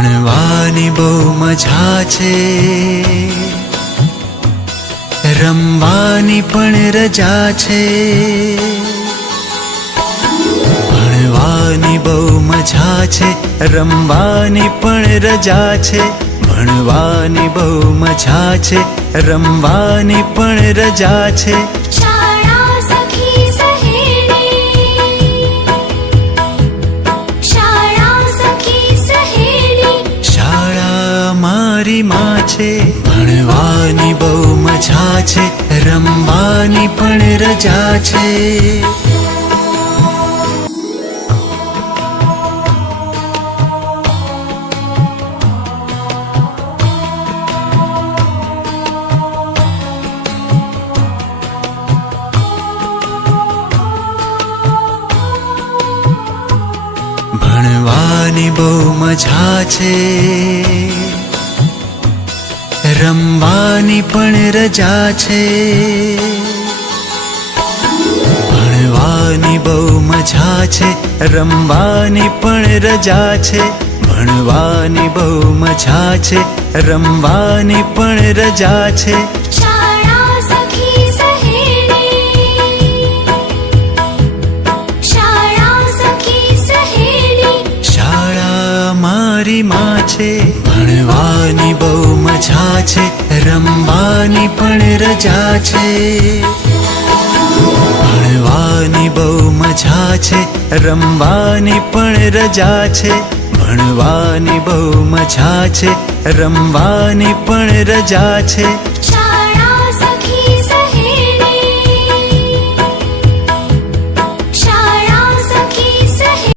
ભણવાની બહુ મજા છે, રમવાની પણ રજા છે. ભણવાની બહુ મજા છે, રમવાની પણ રજા છે. ભણવાની બહુ મજા છે, રમવાની પણ રજા છે. શાળા સખી સહેલી, શાળા સખી સહેલી, શાળા મારી માં છે. ભણવાની બહુ મજા છે, રમવાની પણ રજા છે. ભણવાની બહુ મજા છે, રમવાની પણ રજા છે. ભણવાની બહુ મજા છે, રમવાની પણ રજા છે. ભણવાની બહુ મજા છે, રમવાની પણ રજા છે. શાળા સખી સહેલી, શાળા સખી સહેલી, શાળા મારી માં છે. ભણવાની બહુ મજા છે, રમવાની પણ રજા છે. ભણવાની બહુ મજા છે, રમવાની પણ રજા છે. ભણવાની બહુ મજા છે, રમવાની પણ રજા છે.